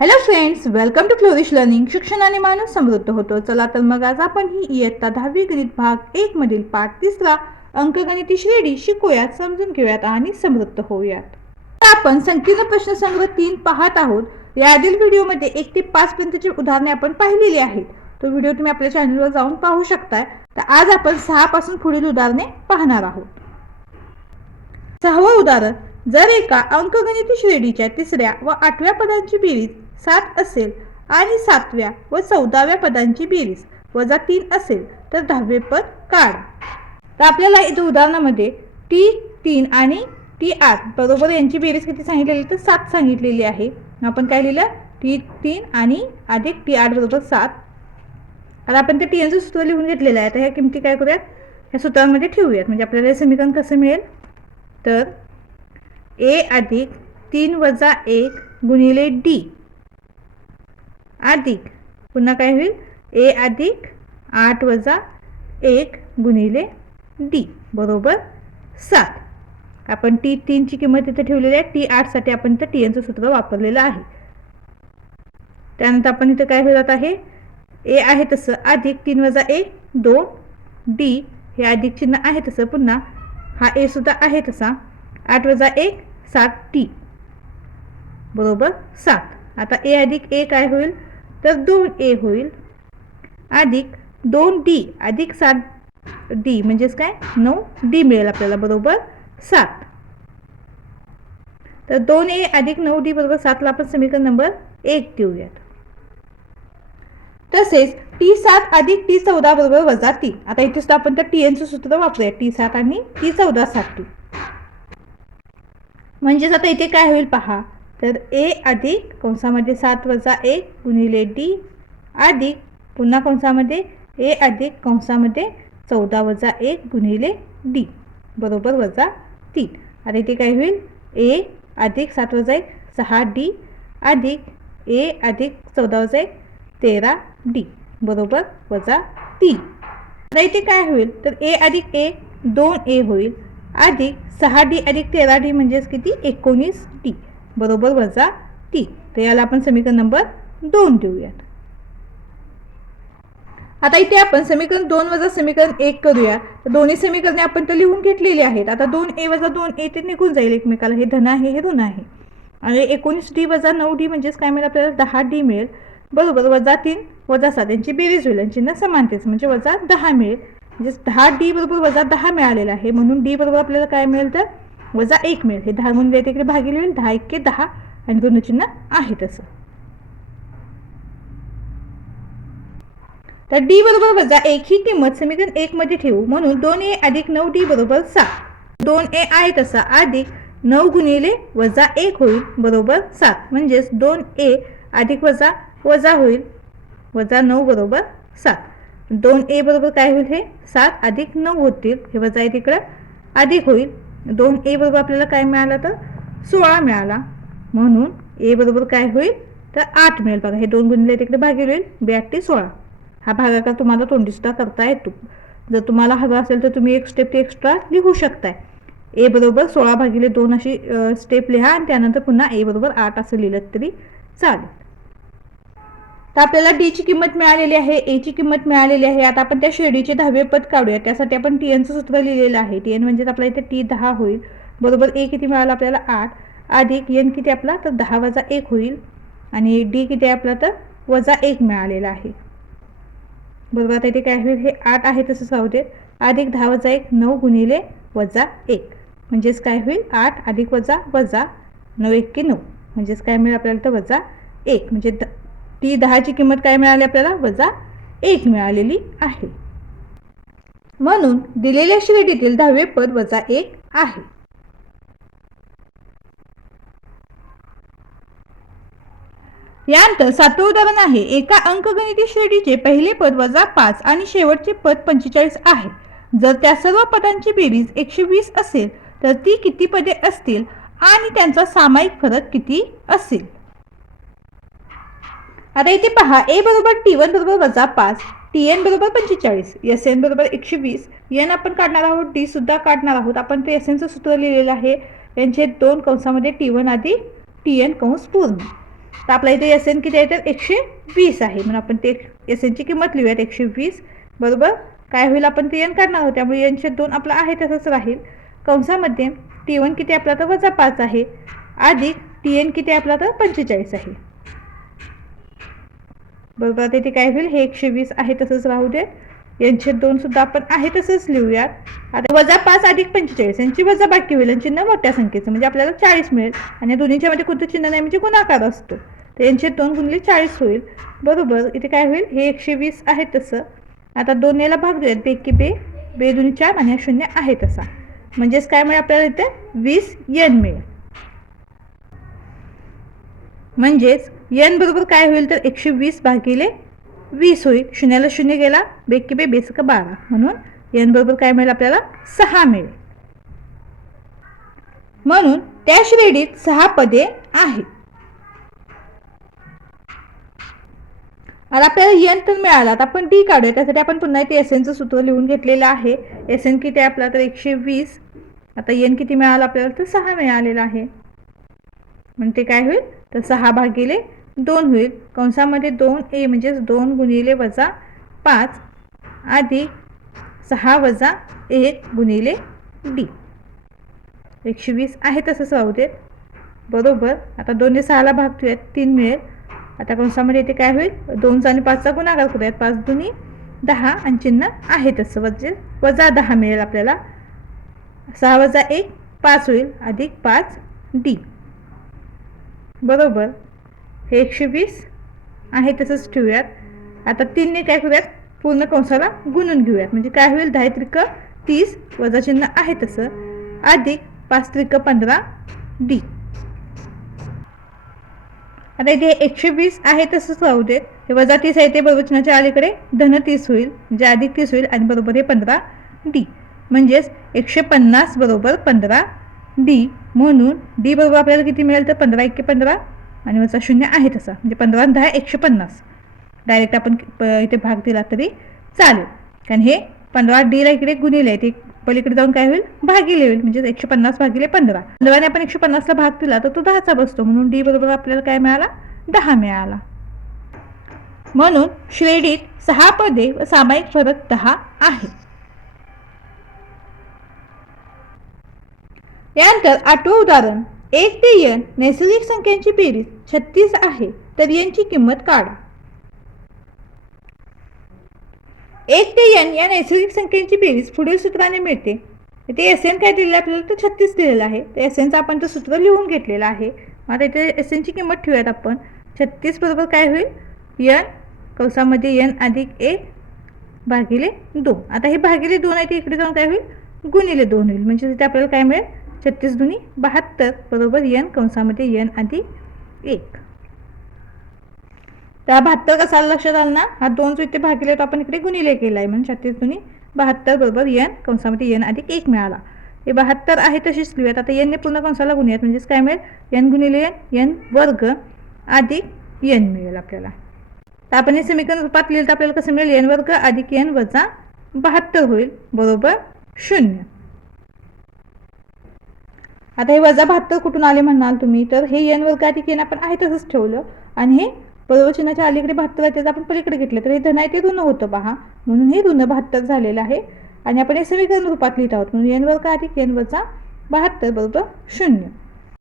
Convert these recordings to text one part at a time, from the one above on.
Hello friends, welcome to flourish learning. शिक्षणाने माणूस समृद्ध होतो. चला तर मग आज आपण ही इयत्ता 10वी गणित भाग 1 मधील पाठ 3 अंकगणिती श्रेणी शिकूयात, समजून घेऊयात आणि समृद्ध होऊयात. आपण संकीर्ण प्रश्नसंग्रह 3 पाहत आहोत. यातील व्हिडिओमध्ये 1 ते 5 पर्यंतची उदाहरणे आपण पाहिलेली आहेत. तो व्हिडिओ तुम्ही आपल्या चॅनलवर जाऊन पाहू शकता. तर आज आपण 6 पासून पुढील उदाहरणे पाहणार आहोत. 6वं उदाहरण, जर एका अंकगणिती श्रेणीच्या 3ऱ्या व 8व्या पदांची बेरीज 7 असेल आणि 7व्या व 14व्या पदांची बेरीज -3 असेल तर 10वे पद काढ. तर आपल्याला इथे उदाहरणामध्ये T3 आणि T8 बरोबर यांची बेरीज किती सांगितलेली, तर 7 सांगितलेली आहे. आपण काय लिहिलं, T3 आणि अधिक T8 बरोबर 7. आता आपण ते Tnचं सूत्र लिहून घेतलेलं आहे. आता ह्या किमती काय करूयात, ह्या सूत्रामध्ये ठेवूयात. म्हणजे आपल्याला हे समीकरण कसं मिळेल, तर A अधिक 3 वजा 1 गुणिले D अधिक पुन्हा काय होईल, A अधिक 8 वजा 1 गुणिले D बरोबर 7. आपण T3 ची किंमत इथे ठेवलेली आहे. T8 साठी आपण इथे Tnचं सूत्र वापरलेलं आहे. त्यानंतर आपण इथे काय होत आहे, A आहे तसं अधिक 3 वजा 1 2 D हे अधिक चिन्ह आहे तसं, पुन्हा हा A सुद्धा आहे तसा, 8 वजा 1 7 D बरोबर 7. आता A अधिक A काय होईल, तर 2A होईल अधिक 2D अधिक 7D म्हणजेच काय 9D मिळेल आपल्याला बरोबर 7. तर 2A अधिक 9D बरोबर 7 ला आपण समीकरण नंबर 1 देऊयात. तसेच T7 अधिक T14 बरोबर -3. आता इथे सुद्धा आपण तर Tnचं सूत्र वापरूया T7 आणि T14 साठी. म्हणजेच आता इथे काय होईल पहा, तर A अधिक कंसामध्ये 7 वजा 1 गुणिले D अधिक पुन्हा कंसामध्ये A अधिक कंसामध्ये 14 वजा 1 गुणिले D बरोबर -3. आता इथे काय होईल, A अधिक 7 वजा 1 6D अधिक A अधिक 14 वजा 1 13D बरोबर -3. आता इथे काय होईल, तर A अधिक A 2A होईल अधिक 6D अधिक 13D म्हणजेच किती 19D बरोबर -3. तर याला आपण समीकरण नंबर 2 देऊयात. आता इथे आपण समीकरण 2 वजा समीकरण 1 करूया. तर दोन्ही समीकरणे आपण तर लिहून घेतलेली आहेत. आता 2A वजा 2A ते निघून जाईल एकमेकाला, हे धन आहे हे ऋण आहे. आणि 19D वजा 9D म्हणजेच काय मिळेल आपल्याला 10D मिळेल बरोबर -3 वजा 7 यांची बेरीज होईल. चिन्ह समानतेच म्हणजे -10 मिळेल. म्हणजे 10D बरोबर -10 मिळालेला आहे, म्हणून D बरोबर आपल्याला काय मिळेल, तर -1 मिळेल. हे 10 म्हणून तिकडे भागिले होईल, 10 1 10 आणि ऋण चिन्ह आहे तसं. तर D बरोबर -1 ही किंमत समीकरण 1 मध्ये ठेवू, म्हणून 2A अधिक 9D बरोबर 7. 2A आहे तसा अधिक 9 गुणिले -1 होईल बरोबर 7. म्हणजेच 2A अधिक वजा होईल -9 बरोबर 7. 2A बरोबर काय होईल, हे 7 अधिक 9 होतील, हे वजा आहे तिकडं अधिक होईल. 2A बरोबर आपल्याला काय मिळालं, तर 16 मिळाला. म्हणून A बरोबर काय होईल, तर 8 मिळेल. बघा हे 2 गुणिले तिकडे भागिले होईल, 2 16. हा भागाकार तुम्हाला तोंडी सुद्धा करता येतो. जर तुम्हाला हवा असेल तर तुम्ही एक स्टेप एक्स्ट्रा लिहू शकताय. A बरोबर 16 भागिले 2 अशी स्टेप लिहा आणि त्यानंतर पुन्हा A बरोबर 8 असं लिहिलं तरी चालेल. तर आपल्याला D ची किंमत मिळालेली आहे, A ची किंमत मिळालेली आहे. आता आपण त्या श्रेणीचे 10वे पद काढूया. त्यासाठी आपण Tnचं सूत्र लिहिलेलं आहे. Tn म्हणजे आपला इथे T10 होईल बरोबर A किती मिळाला आपल्याला 8 अधिक N किती आपला, तर 10 वजा 1 होईल आणि D किती आपला, तर -1 मिळालेला आहे बरोबर. आता इथे काय होईल, हे 8 आहे तसंच राहू दे अधिक 10 वजा 1 9 गुणिले -1 म्हणजेच काय होईल, 8 अधिक वजा 9 1 9 म्हणजेच काय मिळेल आपल्याला, तर -1. म्हणजे T10 ची किंमत काय मिळाली आपल्याला, -1 मिळालेली आहे. म्हणून दिलेल्या श्रेणीतील 10वे पद -1 आहे. यानंतर 7वं उदाहरण आहे, एका अंकगणिती श्रेणीचे पहिले पद -5 आणि शेवटचे पद 45 आहे. जर त्या सर्व पदांची बेरीज 120 असेल तर ती किती पदे असतील आणि त्यांचा सामायिक फरक किती असेल. आता इथे पहा, A बरोबर T1 बरोबर -5, Tn बरोबर 45, Sn बरोबर 120, N आपण काढणार आहोत, D सुद्धा काढणार आहोत. आपण ते Snचं सूत्र लिहिलेलं आहे. यांचे 2 कंसामध्ये T1 अधिक Tn कंस पूर्ण. तर आपल्या इथे एस एन किती आहे तर 120 आहे, म्हणून आपण ते एस एनची किंमत लिहूयात 120 बरोबर काय होईल, आपण ते एन काढणार आहोत त्यामुळे एनचे 2 आपला आहे तसंच राहील. कंसामध्ये T1 किती आपला तर -5 आहे अधिक TN किती आपला तर 45 आहे बरोबर. आता इथे काय होईल, हे 120 आहे तसंच राहू दे, यांचे 2 सुद्धा आपण आहे तसंच लिहूयात. आता -5 अधिक 45 यांची वजाबाकी होईल आणि चिन्ह मोठ्या संख्येचं म्हणजे आपल्याला 40 मिळेल आणि दोन्हीच्या मध्ये कोणतं चिन्ह नाही म्हणजे गुणाकार असतो, तर यांचे 2 गुणिले 40 होईल बरोबर. इथे काय होईल, हे 120 आहे तसं. आता 2 याला भाग देऊयात, बे की बे, बे 2 4 आणि 0 आहे तसा, म्हणजेच काय मिळेल आपल्याला इथे 20 एन मिळेल. म्हणजेच एन बरोबर काय होईल तर 120 भागिले 20 होईल, 0ला 0 गेला, बे की बे, बेस का 12, म्हणून एन बरोबर काय मिळेल आपल्याला 6 मिळेल. म्हणून त्या श्रेणीत 6 पदे आहेत. आता आपल्याला एन तर मिळाला, आता आपण डी काढूया, त्यासाठी आपण पुन्हा इथे एस एनचं सूत्र लिहून घेतलेलं आहे. एस एन किती आहे आपला तर 120, आता एन किती मिळालं आपल्याला तर 6 मिळालेलं आहे, म्हणजे काय होईल तर 6 भागिले 2 होईल, कंसामध्ये 2a म्हणजेच 2 गुणिले -5 अधिक 6 वजा 1 गुणिले डी, 120 आहे तसंच राहू देत बरोबर. आता 2 ने 6ला भाग देऊयात, 3 मिळेल. आता कंसामध्ये इथे काय होईल, 2चा आणि 5चा गुणाकार करूयात, 5 दुनी 10 आणि चिन्ह आहे तसं म्हणजे -10 मिळेल आपल्याला. 6 वजा 1 5 होईल अधिक 5 डी बरोबर. हे 120 आहे तसंच ठेवूयात. आता 3 ने काय करूयात, पूर्ण कंसाला गुणून घेऊयात, म्हणजे काय होईल 10 त्रिक 30 वजा चिन्ह आहे तसं अधिक 5 त्रिक 15 डी. आता इथे 120 आहे तसंच राहू देत, हे वजा 30 आहे ते बरोबर चिन्हाच्या अलीकडे धन 30 होईल म्हणजे अधिक 30 होईल आणि बरोबर हे 15 डी, म्हणजेच 150 बरोबर 15 डी. म्हणून डी बरोबर आपल्याला किती मिळेल तर 15 1 15 आणि वजा 0 आहे तसा, म्हणजे 15 आणि 10 150. डायरेक्ट आपण इथे भाग दिला तरी चालेल, कारण हे 15 डीला इकडे गुणिले आहे, ते पलीकडे जाऊन काय होईल भागिले होईल, म्हणजे 150 भागिले 15. 15ने आपण 150ला भाग दिला तर तो 10चा बसतो, म्हणून डी बरोबर आपल्याला काय मिळाला 10 मिळाला. म्हणून श्रेणीत 6 पदे व सामायिक फरक 10 आहे. यानंतर 8वं उदाहरण, 1 ते n नैसर्गिक संख्यांची बेरीज 36 आहे तर यांची किंमत काढा. 1 ते n या नैसर्गिक संख्यांची बेरीज पुढील सूत्राने मिळते. इथे एस एन काय दिलेलं आपल्याला तर 36 दिलेलं आहे, तर एस एनचं आपण तर सूत्र लिहून घेतलेलं आहे. आता इथे एस एनची किंमत ठेवूयात आपण. 36 बरोबर काय होईल n कंसामध्ये n अधिक 1 भागिले 2. आता हे भागिले 2 आहे ते इकडे जाऊन काय होईल गुणिले 2 होईल, म्हणजे इथे आपल्याला काय मिळेल 36 दुनी 72 बरोबर n कंसामध्ये n अधिक 1. त्या 72 कसा लक्षात आलं ना, हा 2 जो इथे भागिले तो आपण इकडे गुणिले केला आहे, म्हणजे 36 दुनी 72 बरोबर n कंसामध्ये n अधिक 1 मिळाला. हे 72 आहे तशीच लिहूयात. आता n ने पूर्ण कंसाला गुणूयात, म्हणजेच काय मिळेल n गुणिले n वर्ग अधिक n मिळेल आपल्याला. तर आपण हे समीकरण रूपात लिहिलं तर आपल्याला कसं मिळेल n वर्ग अधिक n वजा 72 होईल बरोबर 0. आता हे वजा 72 कुठून आले म्हणाल तुम्ही, तर हे n वर्ग अधिक n आपण आहे तसंच ठेवलं आणि हे बरोबर चिन्हाच्या अलीकडे 72 आहे त्याचं आपण पलीकडे घेतलं तर हे धन आहे ते ऋण होतं पहा, म्हणून हे ऋण 72 झालेलं आहे आणि आपण हे समीकरण रूपात लिहित आहोत, म्हणून n वर्ग अधिक n वजा 72 बरोबर 0.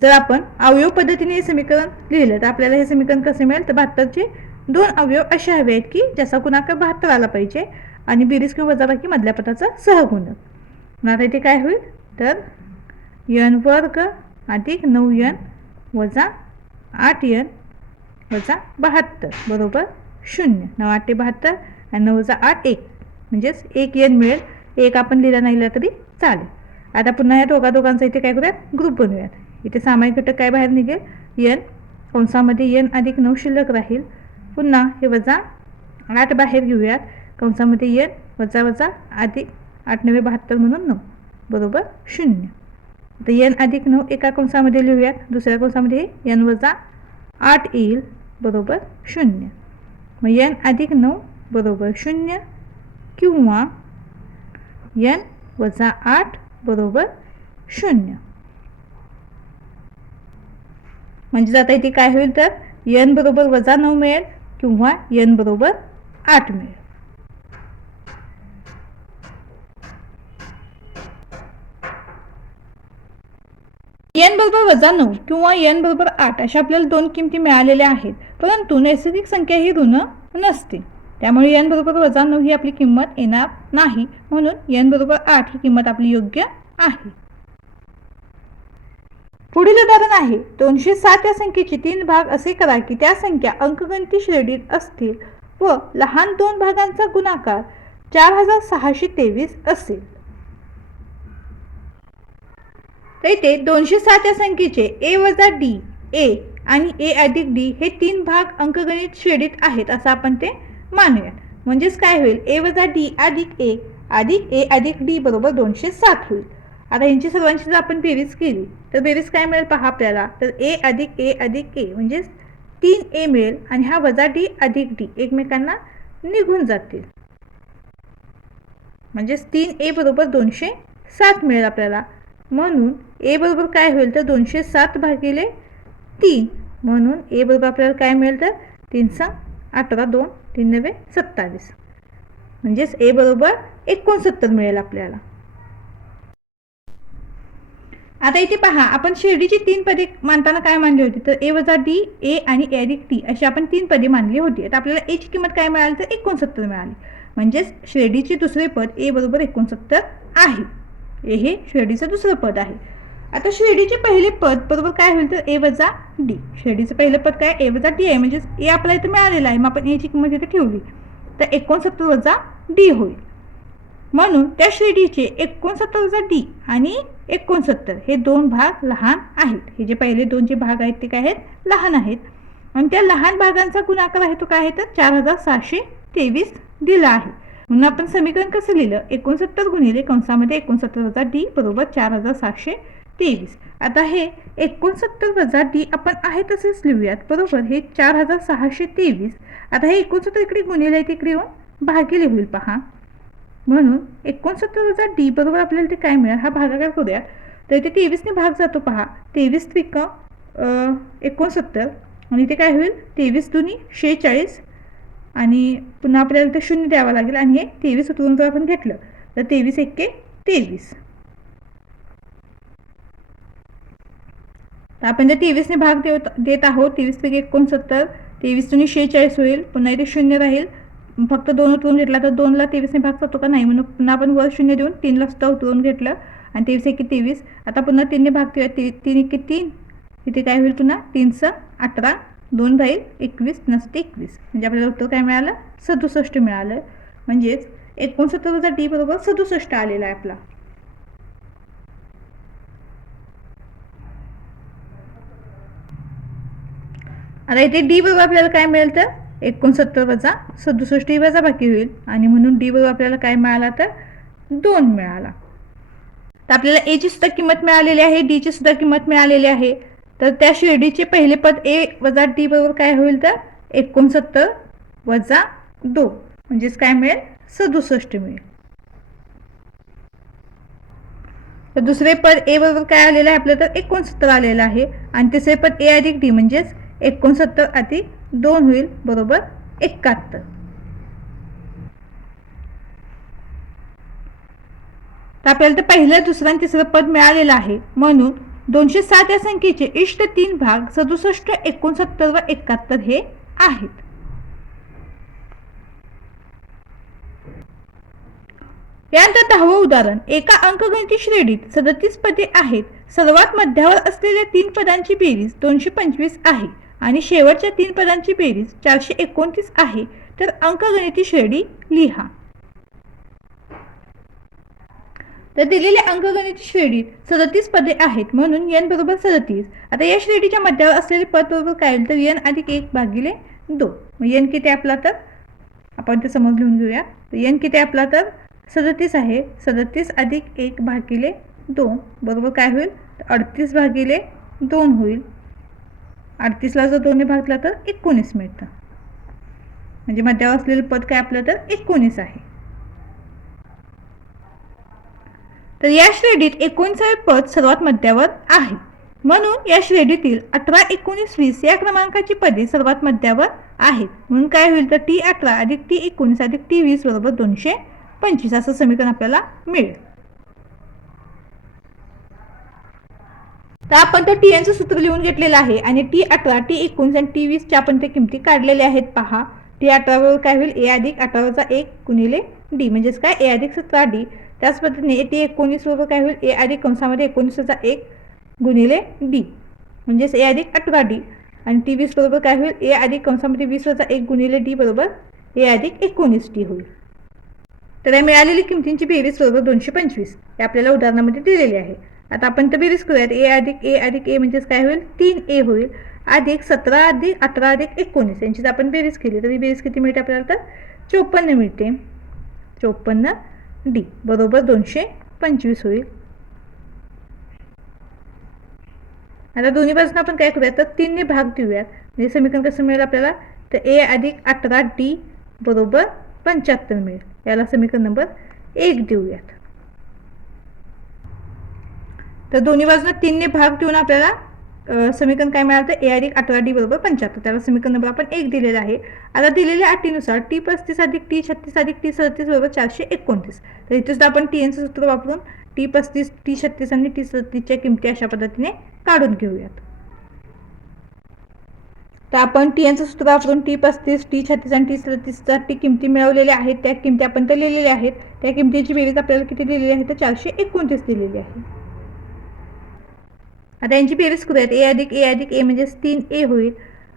जर आपण अवयव पद्धतीने हे समीकरण लिहिलं तर आपल्याला हे समीकरण कसे मिळेल तर 72चे 2 अवयव असे हवे आहेत की ज्याचा गुणाकार 72 आला पाहिजे आणि बेरीज किंवा वजाबाकी मधल्या पदाचा सहगुणक. आता इथे काय होईल तर n वर्ग अधिक 9n वजा 8n वजा 72 बरोबर 0. 9 8 72 आणि 9 वजा 8 1, म्हणजेच 1 n मिळेल. 1 आपण लिहिला नाही तरी चालेल. आता पुन्हा या दोघांचा इथे काय करूयात ग्रुप बनवूयात. इथे सामायिक घटक काय बाहेर निघेल n कंसामध्ये n अधिक 9 शिल्लक राहील. पुन्हा हे वजा 8 बाहेर घेऊयात, कंसामध्ये n वजा वजा अधिक 8 9 72 म्हणून 9 बरोबर 0. आता n अधिक 9 एका कंसामध्ये लिहूयात, दुसऱ्या कंसामध्ये n वजा 8 येईल बरोबर 0. मग n अधिक 9 बरोबर 0 किंवा n वजा 8 बरोबर 0. म्हणजे आता इथे काय होईल तर n बरोबर -9 मिळेल किंवा n बरोबर 8 मिळेल. n बरोबर -9 किंवा n बरोबर 8 अशा आपल्याला दोन किमती मिळालेल्या आहेत, परंतु नैसर्गिक संख्या ही ऋण नसते, त्यामुळे n बरोबर -9 ही आपली किंमत येणार नाही, म्हणून n बरोबर 8 ही किंमत आपली योग्य आहे. पुढील उदाहरण आहे 207 या संख्येचे 3 भाग असे करा की त्या संख्या अंकगणिती श्रेणीत असतील व लहान दोन भागांचा गुणाकार 4623 असेल. तर इथे 207 या संख्येचे a वजा d, a आणि a अधिक d हे 3 भाग अंकगणित श्रेणीत आहेत असं आपण ते मानूया. म्हणजेच काय होईल, a वजा d अधिक a अधिक a अधिक d बरोबर 207 होईल. आता यांची सर्वांची जर आपण बेरीज केली तर बेरीज काय मिळेल पहा आपल्याला, तर a अधिक a अधिक a म्हणजे 3a मिळेल आणि हा वजा d अधिक d एकमेकांना निघून जातील, म्हणजेच 3a बरोबर 207 मिळेल आपल्याला. म्हणून a बरोबर काय होईल तर 207 भागिले 3, म्हणून a बरोबर आपल्याला काय मिळेल तर 3 18 2 3 9 27, म्हणजेच a बरोबर 69 मिळेल आपल्याला. आता इथे पहा आपण श्रेणीची 3 पदे मानताना काय मानली होती, तर a वजा d, a आणि a अधिक d अशी आपण 3 पदे मानली होती. आता आपल्याला a ची किंमत काय मिळाली तर 69 मिळाली, म्हणजेच श्रेणीचे दुसरे पद a बरोबर 69 आहे. a हे श्रेणीचं दुसरं पद आहे. आता श्रेणीचे पहिले पद बरोबर काय होईल तर a वजा d, श्रेणीचं पहिलं पद काय a वजा d आहे, म्हणजेच a आपल्याला इथे मिळालेला आहे, मग आपण a ची किंमत इथे ठेवली तर 69 वजा d होईल. म्हणून त्या श्रेणीचे 69 वजा d आणि 69 हे दोन भाग लहान आहेत. हे जे पहिले दोन जे भाग आहेत ते काय आहेत, लहान आहेत, आणि त्या लहान भागांचा गुणाकार आहे तो काय आहे तर 4623 दिला आहे. म्हणून आपण समीकरण कसं लिहिलं, 69 गुणिले कंसामध्ये 69 वजा d बरोबर 4623. आता हे 69 वजा d आपण आहे तसेच लिहूयात बरोबर, हे 4623. आता हे 69 इकडे गुणिले तिकडे येऊन भागिले होईल पहा, म्हणून 69 वजा d बरोबर आपल्याला ते काय मिळेल, हा भागाकार करूया तर इथे 23 ने भाग जातो पहा, 23 त्रिक 69 आणि ते काय होईल 23 दुनी 46 आणि पुन्हा आपल्याला ते 0 द्यावा लागेल आणि हे 23 उतरून जर आपण घेतलं तर 23 एक्के 23. तर आपण जर 23 ने भाग देत आहोत, 23 त्रिक 69, 23 दुनी 46 होईल, पुन्हा इथे 0 राहील, फक्त 2 उतरून घेतला तर 2 ला 23 ने भाग जातो का नाही, म्हणून पुन्हा आपण वर 0 देऊन 3 ला सुद्धा उतरून घेतलं आणि 23 एक्के 23. आता पुन्हा 3 ने भाग देऊया, 3 एक्के 3, इथे काय होईल पुन्हा 3 18 2 राहील 21 नसते 21, म्हणजे आपल्याला उत्तर काय मिळालं 67 मिळालं, म्हणजेच 69 वजा d बरोबर 67 आलेला आहे आपला. आता इथे d बरोबर आपल्याला काय मिळेल तर 69 वजा 67 ही वजा बाकी होईल आणि म्हणून d बरोबर आपल्याला काय मिळाला तर 2 मिळाला. तर आपल्याला a ची सुद्धा किंमत मिळालेली आहे, d ची सुद्धा किंमत मिळालेली आहे. तर त्या श्रेणीचे पहिले पद a वजा d बरोबर काय होईल तर 69 वजा 2 म्हणजेच काय मिळेल 67 मिळेल. तर दुसरे पद a बरोबर काय आलेलं आहे आपलं तर 69 आलेलं आहे आणि तिसरे पद a अधिक d म्हणजेच 69 अधिक 2 होईल बरोबर 71. तर आपल्याला तर पहिलं दुसरं आणि तिसरं पद मिळालेलं आहे, म्हणून 207 या संख्येचे इष्ट 3 भाग 67 69 व 71 हे आहेत. यानंतर 10वं उदाहरण, एका अंकगणिती श्रेणीत 37 पदे आहेत, सर्वात मध्यावर असलेल्या 3 पदांची बेरीज 225 आहे आणि शेवटच्या 3 पदांची बेरीज 429 आहे, तर अंकगणिती श्रेणी लिहा. तर दिलेल्या अंकगणित श्रेणीत 37 पदे आहेत, म्हणून n बरोबर 37. आता या श्रेणीच्या मध्यावर असलेले पद बरोबर काय होईल तर n अधिक 1 भागिले 2. मग n किती आपला तर आपण ते समोर लिहून घेऊया. तर n किती आपला तर 37 आहे, 37 अधिक 1 भागिले 2 बरोबर काय होईल 38 भागिले 2 होईल. 38 ला जर 2 ने भागला तर 19 मिळतं, म्हणजे मध्यावर असलेले पद काय आपलं तर 19 आहे. तर या श्रेणीत 19वे पद सर्वात मध्यावर आहे. म्हणून या श्रेणीतील 18, 19, 20 या क्रमांकाची पदे सर्वात मध्यावर आहेत. म्हणून काय होईल तर T18 अधिक T19 अधिक T20 बरोबर 225 असं समीकरण आपल्याला मिळेल. तर आपण तर TNचं सूत्र लिहून घेतलेलं आहे आणि T18, T19 आणि T20 च्या आपण ते किमती काढलेल्या आहेत. पहा T18 बरोबर काय होईल A अधिक 18 + 1 गुणिले D म्हणजेच काय A अधिक 17D. त्याच पद्धतीने T19 बरोबर काय होईल A अधिक कंसामध्ये 19 + 1 गुणिले D म्हणजेच A अधिक 18D. आणि T20 बरोबर काय होईल A अधिक कंसामध्ये 20 + 1 गुणिले D बरोबर A अधिक 19D होईल. तर या मिळालेली किमतींची बेरीज बरोबर 225 हे आपल्याला उदाहरणामध्ये दिलेली आहे. आता आपण तर बेरीज करूयात. A अधिक A म्हणजेच काय होईल 3A होईल अधिक 17 अधिक 18 अधिक 19 यांची आपण बेरीज केली तर ही बेरीज किती मिळते आपल्याला तर 54 मिळते. 54D बरोबर 225 होईल. आता दोन्ही बाजून आपण काय करूयात तर 3 ने भाग देऊयात. म्हणजे समीकरण कसं मिळेल आपल्याला तर A अधिक 18D बरोबर 75 मिळेल. याला समीकरण नंबर 1 देऊयात. तर दोन्ही बाजूला 3 ने भाग देऊन आपल्याला समीकरण काय मिळालं तर A अधिक 18D बरोबर 75. त्याला समीकरण नंबर आपण 1 दिलेला आहे. आता दिलेल्या अटीनुसार T35 अधिक T36 अधिक T37 बरोबर 429. तर इथे सुद्धा आपण TNचं सूत्र वापरून T35, T36 आणि T37च्या किमती अशा पद्धतीने काढून घेऊयात. तर आपण TNचं सूत्र वापरून T35, T36 आणि T37च्या किमती मिळवलेल्या आहेत. त्या किमती आपण तर लिहिलेल्या आहेत. त्या किमतीची बेरीज आपल्याला किती दिलेली आहे तर 429 दिलेली आहे. आता यांची बेरीज करूयात. A अधिक A म्हणजेच 3A होईल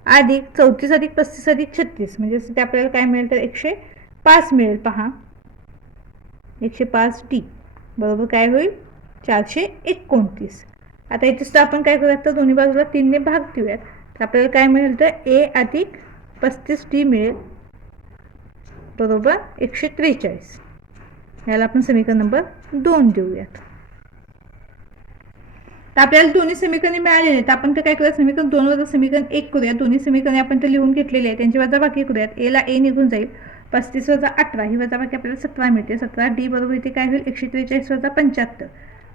अधिक 34 अधिक 35 अधिक 36 म्हणजे ते आपल्याला काय मिळेल तर 105 मिळेल. पहा 105D बरोबर काय होईल 429. आता इथे सुद्धा आपण काय करूयात तर दोन्ही बाजूला 3 ने भाग देऊयात. तर आपल्याला काय मिळेल तर A अधिक 35D मिळेल बरोबर 143. याला आपण समीकरण नंबर 2 देऊयात. तर आपल्याला दोन्ही समीकरणे मिळालेली आहेत. आपण तर काय करूया समीकरण 2 वजा समीकरण 1 करूया. दोन्ही समीकरणे आपण तर लिहून घेतलेली आहेत. त्यांची वजाबाकी करूयात. A ला A निघून जाईल 35 वजा 18 ही वजाबाकी आपल्याला 17 मिळते. 17D बरोबर इथे काय होईल 143 वजा 75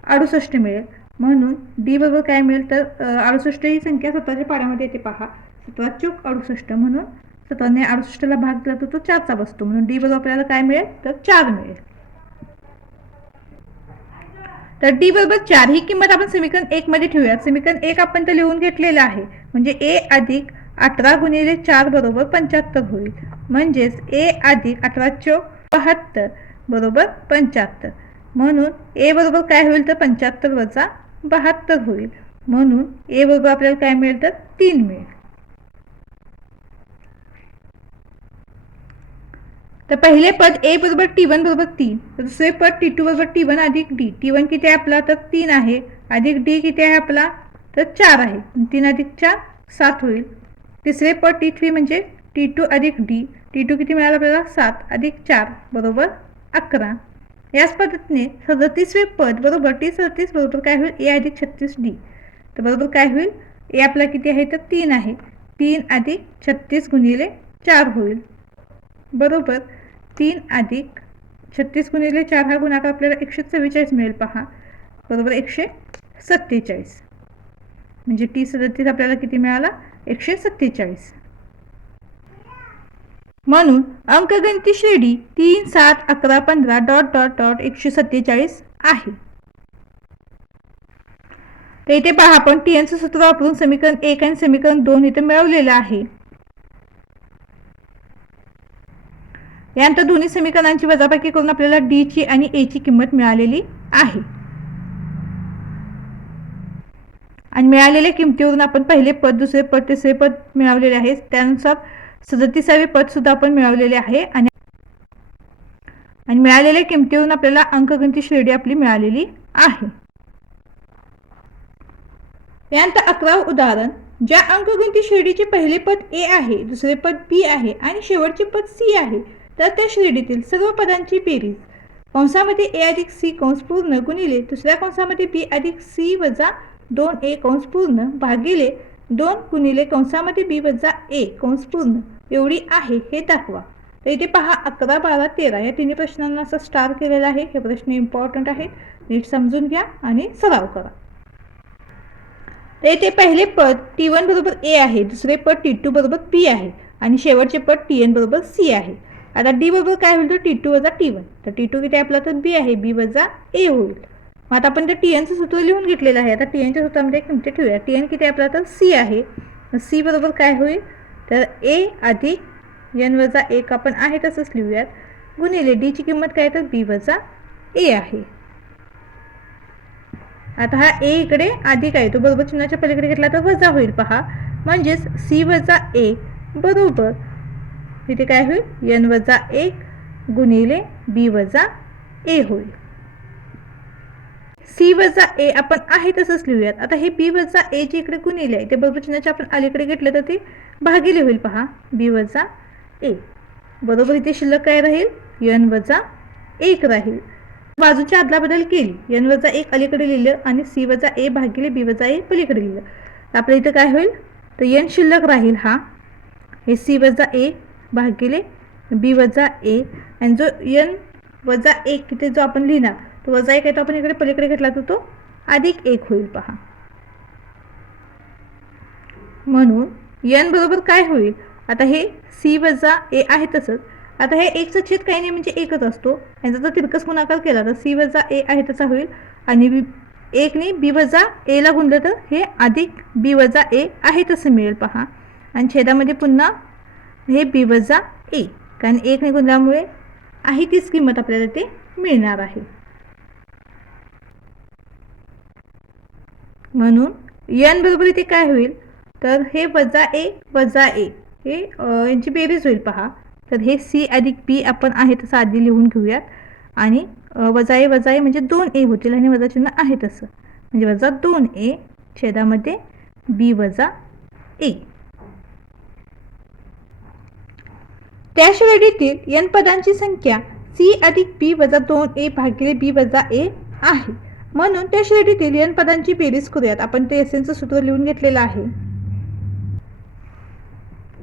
68 मिळेल. म्हणून D बरोबर काय मिळेल तर 68 ही संख्या 17च्या पाड्यामध्ये येते. पहा 17 चूक 68 म्हणून 17ने 68ला भाग दिला तर तो 4चा बसतो. म्हणून D बरोबर आपल्याला काय मिळेल तर 4 मिळेल. तर D बरोबर 4 ही किंमत आपण समीकरण 1 मध्ये ठेवूयात. समीकरण 1 आपण तर लिहून घेतलेलं आहे. म्हणजे A अधिक 18 गुणिले 4 बरोबर 75 होईल. म्हणजेच A अधिक 18 चौक 72 बरोबर 75. म्हणून A बरोबर काय होईल तर 75 वजा 72 होईल. म्हणून A बरोबर आपल्याला काय मिळेल तर 3 मिळेल. तर पहिले पद A बरोबर T1 बरोबर 3. तर दुसरे पद T2 बरोबर T1 अधिक D. T1 किती आहे आपला तर 3 आहे अधिक D किती आहे आपला तर 4 आहे. 3 अधिक 4 7 होईल. तिसरे पद T3 म्हणजे T2 अधिक D. T2 किती मिळाला आपल्याला 7 अधिक 4 बरोबर 11. याच पद्धतीने 37वे पद बरोबर T37 बरोबर काय होईल A अधिक 36D. तर बरोबर काय होईल A आपला किती आहे तर 3 आहे. 3 अधिक 36 गुणिले 4 होईल बरोबर 3 अधिक 36 गुणिले 4 हा गुणाकार आपल्याला 144 मिळेल. पहा बरोबर 147 म्हणजे T37 आपल्याला किती मिळाला 147. म्हणून अंकगणिती श्रेणी 3, 7, 11, 15 डॉट डॉट डॉट 147 आहे. तर इथे पहा आपण TNचं सूत्र वापरून समीकरण 1 आणि समीकरण 2 इथे मिळवलेलं आहे. यानंतर दोन्ही समीकरणांची वजाबाकी करून आपल्याला D ची आणि A ची किंमत मिळालेली आहे. आणि मिळालेल्या किमतीवरून आपण पहिले पद, दुसरे पद, तिसरे पद मिळवलेले आहे. त्यानुसार 37वे पद सुद्धा आपण मिळवलेले आहे. आणि मिळालेल्या किमतीवरून आपल्याला अंकगणिती श्रेणी आपली मिळालेली आहे. यानंतर 11वे उदाहरण. ज्या अंकगणिती श्रेणीचे पहिले पद A आहे, दुसरे पद B आहे आणि शेवटचे पद C आहे तर त्या श्रेणीतील सर्व पदांची बेरीज कंसामध्ये A अधिक C कंस पूर्ण गुणिले दुसऱ्या कंसामध्ये B अधिक C वजा 2A कंस पूर्ण भागिले 2 गुणिले कंसामध्ये B वजा A कंस पूर्ण एवढी आहे हे दाखवा. तर इथे पहा 11, 12, 13 या तिन्ही प्रश्नांना असं स्टार केलेला आहे. हे प्रश्न इम्पॉर्टंट आहेत. नीट समजून घ्या आणि सराव करा. तर येथे पहिले पद T1 बरोबर A आहे, दुसरे पद T2 बरोबर P आहे आणि शेवटचे पद Tn बरोबर C आहे. आता D बरोबर काय होईल तर T2 वजा T1. तर T2 किती आपला तर B आहे, B वजा A होईल. मग आता आपण ते Tnचं सूत्र लिहून घेतलेलं आहे. आता Tnच्या सूत्रामध्ये किमती ठेवूया. Tn किती आपला तर C आहे. C बरोबर काय होईल तर A अधिक N वजा 1 आपण आहे तसंच लिहूयात, गुणिले D ची किंमत काय तर B वजा A आहे. आता हा A इकडे अधिक आहे, तो बरोबर चिन्हाच्या पलीकडे घेतला तर वजा होईल पहा. म्हणजेच C वजा A बरोबर इथे काय होईल N वजा 1 गुणिले B वजा A होईल. C वजा A आपण आहे तसंच लिहूयात. आता हे B वजा A जे इकडे गुणिले आहे ते बरोबर चिन्हाच्या आपण अलीकडे घेतलं तर ते भागिले होईल पहा, B वजा A बरोबर इथे शिल्लक काय राहील N वजा 1 राहील. बाजूची अदलाबदल केली, N वजा 1 अलीकडे लिहिलं आणि C वजा A भागिले B वजा A पलीकडे लिहिलं. आपल्या इथं काय होईल तर N शिल्लक राहील हा, हे C वजा A भागिले B वजा A आणि जो N वजा 1 तिथे जो आपण लिहिणार तो वजा 1 आहे तो आपण इकडे पलीकडे घेतला तर तो अधिक 1 होईल पहा. म्हणून N बरोबर काय होईल, आता हे C वजा A आहे तसंच. आता हे 1चा छेद काही नाही म्हणजे 1च असतो, यांचा जर तिरकस गुणाकार केला तर C वजा A आहे तसा होईल आणि 1ने B वजा A ला गुणलं तर हे अधिक B वजा A आहे तसं मिळेल पहा. आणि छेदामध्ये पुन्हा हे B वजा A, कारण 1ने गुणल्यामुळे आहे तीच किंमत आपल्याला ते मिळणार आहे. म्हणून N बरोबर इथे काय होईल तर हे वजा A वजा A हे यांची बेरीज होईल पहा. तर हे C अधिक B आपण आहे तसं आधी लिहून घेऊयात आणि वजा A म्हणजे 2A होतील आणि वजा चिन्ह आहे तसं म्हणजे वजा 2A छेदामध्ये B वजा A. त्या श्रेणीतील N पदांची संख्या C अधिक B वजा 2A भागिले B वजा A आहे. म्हणून त्या श्रेणीतील N पदांची बेरीज करूयात. आपण ते SNचं सूत्र लिहून घेतलेलं आहे.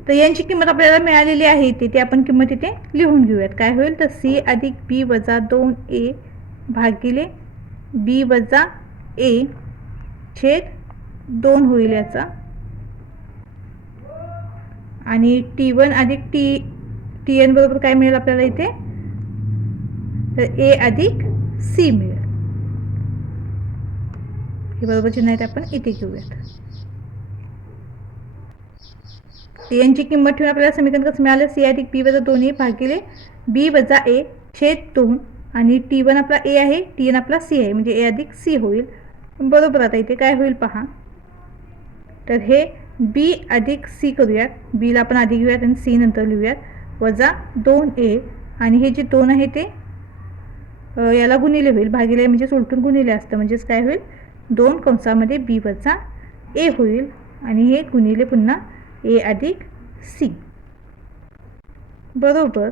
तर यांची किंमत आपल्याला मिळालेली आहे इथे, ती आपण किंमत इथे लिहून घेऊयात. काय होईल तर C अधिक B वजा 2A भागिले B वजा A छेद 2 होईल याचा आणि T1 अधिक Tn बरोबर काय मिळेल आपल्याला इथे तर A अधिक C मिळेल. हे बरोबर चिन्ह आहे ते आपण इथे घेऊयात. यांची किंमत ठेवून आपल्याला समीकरण कसं मिळालं C अधिक B वजा 2A भागिले B वजा A छेद 2 आणि T1 आपला A आहे, Tn आपला C आहे म्हणजे A अधिक C होईल बरोबर. आता इथे काय होईल पहा तर हे B अधिक C करूयात, B ला आपण आधी घेऊयात आणि C नंतर लिहूयात वजा 2A आणि हे जे 2 आहे ते याला गुणिले होईल, भागिले म्हणजे उलटून गुणिले असतं म्हणजेच काय होईल 2 कंसामध्ये B वजा A होईल आणि हे गुणिले पुन्हा A अधिक C बरोबर.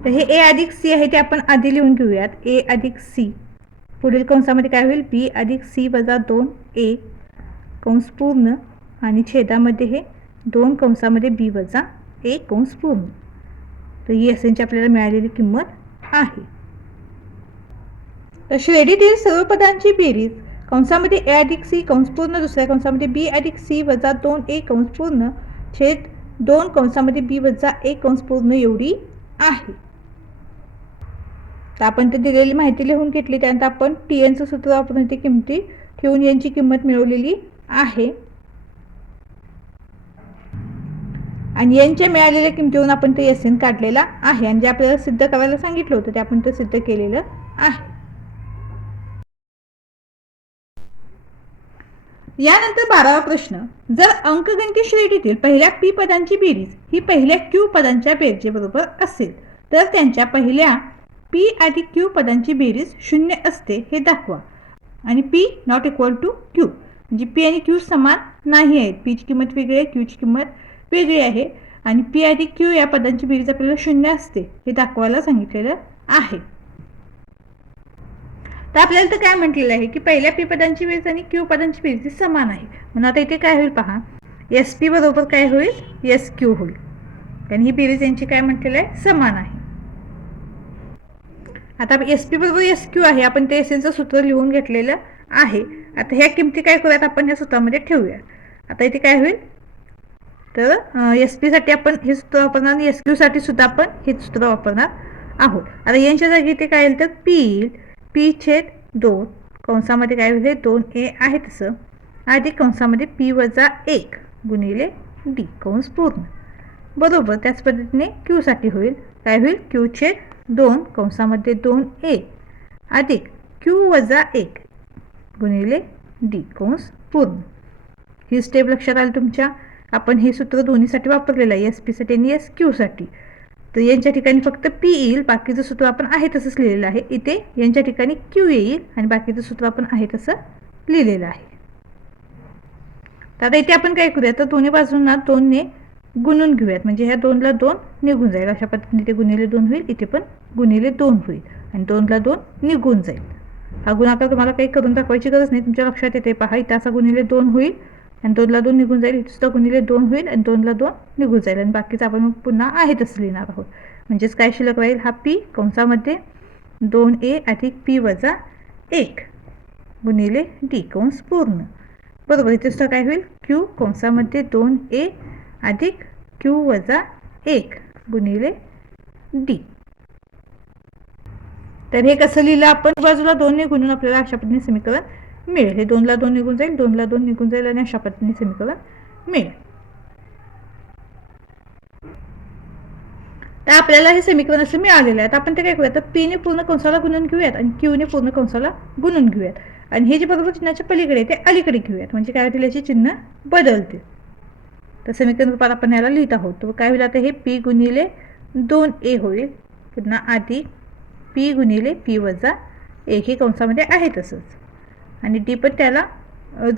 तर हे A अधिक C आहे ते आपण आधी लिहून घेऊयात. A अधिक C पुढील कंसामध्ये काय होईल B अधिक C वजा 2A कंस पूर्ण आणि छेदामध्ये हे 2 कंसामध्ये B वजा A कंस पूर्ण. तर ही SNची आपल्याला मिळालेली किंमत आहे. तर श्रेणीतील सर्व पदांची बेरीज कंसामध्ये A अधिक C कंस पूर्ण दुसऱ्या कंसामध्ये B अधिक C वजा 2A कंस पूर्ण छेद 2 कंसामध्ये B वजा A कंस पूर्ण एवढी आहे. तर आपण ते दिलेली माहिती लिहून घेतली, त्यानंतर आपण Tnचं सूत्र वापरून ती किमती ठेवून यांची किंमत मिळवलेली आहे आणि यांच्या मिळालेल्या किमतीवरून आपण ते SN काढलेला आहे आणि जे आपल्याला सिद्ध करायला सांगितलं होतं ते आपण ते सिद्ध केलेलं आहे. यानंतर 12वा प्रश्न, जर अंकगणिती श्रेणीतील पहिल्या P पदांची बेरीज ही पहिल्या Q पदांच्या बेरजेबरोबर असेल तर त्यांच्या पहिल्या P अधिक Q पदांची बेरीज 0 असते हे दाखवा आणि P not equal to Q म्हणजे P आणि Q समान नाही आहेत. P ची किंमत वेगळी आहे, Q ची किंमत वेगळी आहे आणि P अधिक Q या पदांची बेरीज आपल्याला 0 असते हे दाखवायला सांगितलेलं आहे. तर आपल्याला तर काय म्हटलेलं आहे की पहिल्या P पदांची बेरीज आणि Q पदांची बेरीज समान आहे. म्हणून आता इथे काय होईल पहा SP बरोबर काय होईल SQ होईल कारण ही बेरीज यांची काय म्हटलेलं आहे समान आहे. आता SP बरोबर SQ आहे, आपण ते SNचं सूत्र लिहून घेतलेलं आहे आता ह्या किमती काय करूयात आपण या सूत्रामध्ये ठेवूया. आता इथे काय होईल तर एस पीसाठी आपण हे सूत्र वापरणार आणि एस क्यूसाठी सुद्धा आपण हे सूत्र वापरणार आहोत. आता यांच्या जागी इथे काय येईल तर पी येईल. पी छेद 2 कंसामध्ये काय होईल 2a आहे तसं अधिक कंसामध्ये p वजा 1 गुणिले d कंस पूर्ण बरोबर. त्याच पद्धतीने क्यूसाठी होईल काय होईल q छेद 2 कंसामध्ये 2a अधिक q वजा 1 गुणिले d कंस पूर्ण. ही स्टेप लक्षात आली तुमच्या. आपण हे सूत्र दोन्हीसाठी वापरलेलं आहे एस पीसाठी आणि एस क्यूसाठी. तर यांच्या ठिकाणी फक्त पी येईल, बाकीचं सूत्र आपण आहे तसंच लिहिलेलं आहे. इथे यांच्या ठिकाणी क्यू येईल आणि बाकीचं सूत्र आपण आहे तसं लिहिलेलं आहे. तर आता इथे आपण काय करूया तर दोन्ही बाजूंना 2ने गुणून घेऊयात म्हणजे ह्या 2ला 2 निघून जाईल. अशा पद्धतीने इथे गुणिले 2 होईल, इथे पण गुणिले 2 होईल आणि 2ला 2 निघून जाईल. हा गुणाकार तुम्हाला काही करून दाखवायची गरज नाही, तुमच्या लक्षात येते. पहा इथे असा गुणिले 2 होईल आणि 2ला 2 निघून जाईल, इथे सुद्धा गुणिले 2 होईल आणि 2ला 2 निघून जाईल आणि बाकीचं आपण मग पुन्हा आहे तसं लिहिणार आहोत. म्हणजेच काय शिल्लक राहील हा पी कंसामध्ये 2a अधिक p वजा 1 गुणिले d कंस पूर्ण बरोबर. इथे सुद्धा काय होईल q कंसामध्ये 2a अधिक q वजा 1 गुणिले d. तर हे कसं लिहिलं आपण बाजूला 2ने गुणून आपल्याला अशा पद्धतीने समीकरण मिळेल. हे 2ला 2 निघून जाईल, 2ला 2 निघून जाईल आणि अशा पद्धतीने समीकरण मिळेल. तर आपल्याला हे समीकरण असं मिळालेलं आहे. आता आपण ते काय करूयात तर p ने पूर्ण कंसाला गुणून घेऊयात आणि q ने पूर्ण कंसाला गुणून घेऊयात आणि हे जे बरोबर चिन्हाच्या पलीकडे ते अलीकडे घेऊयात म्हणजे काय होतील याची चिन्ह बदलतील. तर समीकरण रूपात आपण याला लिहित आहोत. तर काय होईल आता हे p गुणिले 2a होईल पुन्हा अधिक p गुणिले p वजा 1 हे कंसामध्ये आहे तसंच आणि d पण त्याला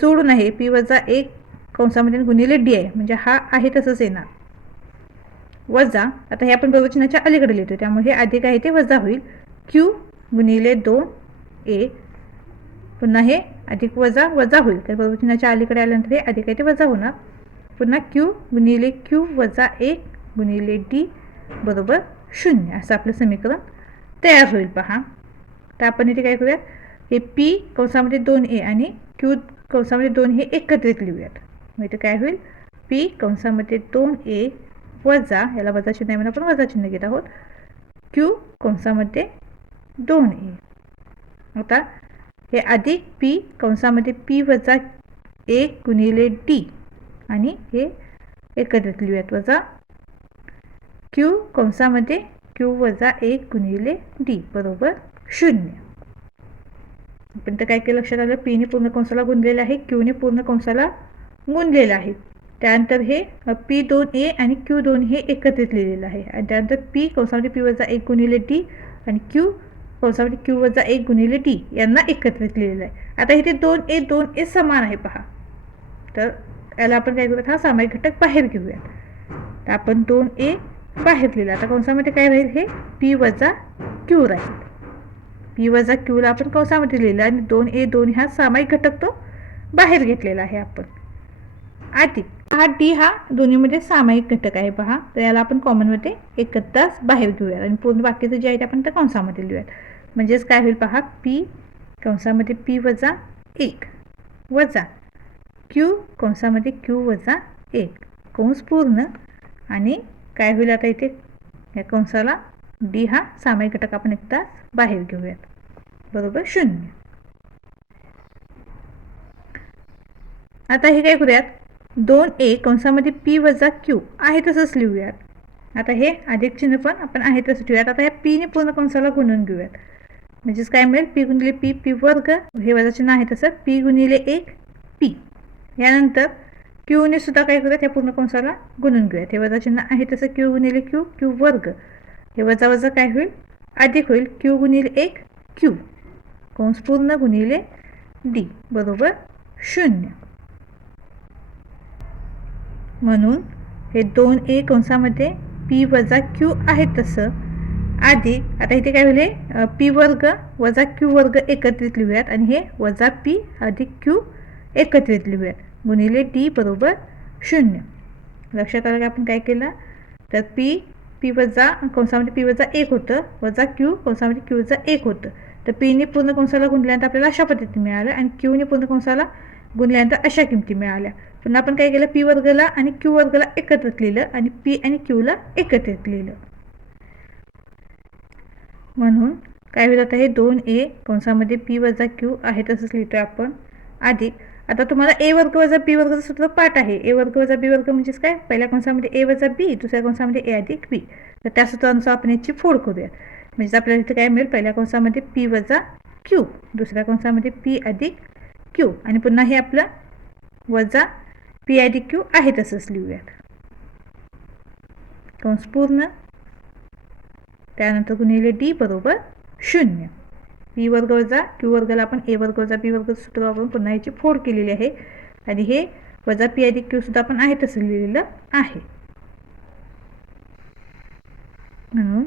जोडून आहे p वजा 1 कंसामध्ये गुणिले d आहे म्हणजे हा आहे तसंच येणार वजा. आता हे आपण बरोबर चिन्हाच्या अलीकडे लिहितो त्यामुळे हे अधिक आहे ते वजा होईल q गुणिले 2a पुन्हा हे अधिक वजा वजा होईल तर बरोबर चिन्हाच्या अलीकडे आल्यानंतर हे अधिक आहे ते वजा होणार पुन्हा q गुणिले q वजा 1 गुणिले d बरोबर 0 असं आपलं समीकरण तयार होईल. पहा तर आपण इथे काय करूयात हे p कंसामध्ये 2a आणि q कंसामध्ये 2 हे एकत्रित लिहूयात. मग इथे काय होईल p कंसामध्ये 2a वजा याला वजा चिन्ह आहे म्हणून आपण वजा चिन्ह घेत आहोत q कंसामध्ये 2a. आता हे अधिक p कंसामध्ये p वजा 1 गुणिले d आणि हे एकत्रित लिहूयात वजा q कंसामध्ये q वजा 1 गुणिले d बरोबर 0. आपण तर काय केलं लक्षात आलं p ने पूर्ण कंसाला गुणलेलं आहे q ने पूर्ण कंसाला गुणलेलं आहे. त्यानंतर हे p2a आणि q2 हे एकत्रित लिहिलेलं आहे आणि त्यानंतर p कंसामध्ये p वजा 1 गुणिले d आणि q कंसामध्ये q वजा 1 गुणिले d यांना एकत्रित लिहिलेलं आहे. आता इथे 2a समान आहे पहा. तर याला आपण काय करूयात हा सामायिक घटक बाहेर घेऊयात. तर आपण 2a बाहेर लिहिला. आता कंसामध्ये काय राहील हे p वजा q राहील. p वजा q ला आपण कंसामध्ये लिहिलं आणि 2a हा सामायिक घटक तो बाहेर घेतलेला आहे आपण अधिक हा d हा दोन्हीमध्ये सामायिक घटक आहे पहा. तर याला आपण कॉमनमध्ये एकत्रच बाहेर घेऊयात आणि पूर्ण बाकीचं जे आहे ते आपण त्या कंसामध्ये लिहूयात. म्हणजेच काय होईल पहा p कंसामध्ये p वजा 1 वजा q कंसामध्ये q वजा 1 कंस पूर्ण आणि काय होईल आता इथे या कंसाला d हा सामायिक घटक आपण एकदा बाहेर घेऊयात बरोबर 0. आता हे काय करूयात 2a कंसामध्ये p वजा q आहे तसंच लिहूयात. आता हे अधिक चिन्ह पण आपण आहे तसं ठेवूयात. आता या p ने पूर्ण कंसाला गुणून घेऊयात म्हणजेच काय मिळेल p गुणिले p वर्ग हे वजा चिन्ह आहे तसं p गुणिले 1 p. यानंतर q ने सुद्धा काय करूयात या पूर्ण कंसाला गुणून घेऊयात. हे वजा चिन्ह आहे तसं q गुणिले q वर्ग हे वजा वजा काय होईल अधिक होईल q गुणिले 1 q कंस पूर्ण गुणिले d बरोबर 0. म्हणून हे 2a कंसामध्ये p वजा q आहे तसं अधिक आता इथे काय होईल p वर्ग वजा q वर्ग एकत्रित लिहूयात आणि हे वजा p अधिक q एकत्रित लिहूयात गुणिले d बरोबर 0. लक्षात आलं की आपण काय केलं तर p वजा कंसामध्ये p वजा 1 होतं वजा q कंसामध्ये q वजा 1 होतं तर पीने पूर्ण कंसाला गुणल्यानंतर आपल्याला अशा पद्धतीने मिळालं आणि क्यूने पूर्ण कंसाला गुणल्यानंतर अशा किमती मिळाल्या. पुन्हा आपण काय केलं, पी वर्गला आणि क्यू वर्गला एकत्रित लिहिलं आणि पी आणि क्यूला एकत्रित लिहिलं. म्हणून काय होईल आता, हे 2a कंसामध्ये पी वजा क्यू आहे तसंच लिहितोय आपण, अधिक आता तुम्हाला ए वर्ग वजा बी वर्गचं सूत्र पाठ आहे. ए वर्ग वजा बी वर्ग म्हणजेच काय, पहिल्या कंसामध्ये ए वजा बी, दुसऱ्या कंसामध्ये ए अधिक बी. तर त्या सूत्रानुसार आपण याची फोड करूया. म्हणजे आपल्याला इथे काय मिळेल, पहिल्या कंसामध्ये पी वजा क्यू, दुसऱ्या कंसामध्ये पी अधिक क्यू आणि पुन्हा हे आपलं वजा पी अधिक क्यू आहे तसंच लिहूयात. कंस पूर्ण, त्यानंतर गुणिले डी बरोबर 0. पी वर्ग वजा क्यू वर्गला आपण ए वर्ग वजा बी वर्ग सूत्र वापरून पुन्हा याची फोड केलेली आहे आणि हे वजा पी अधिक क्यू सुद्धा आपण आहे तसं लिहिलेलं आहे. म्हणून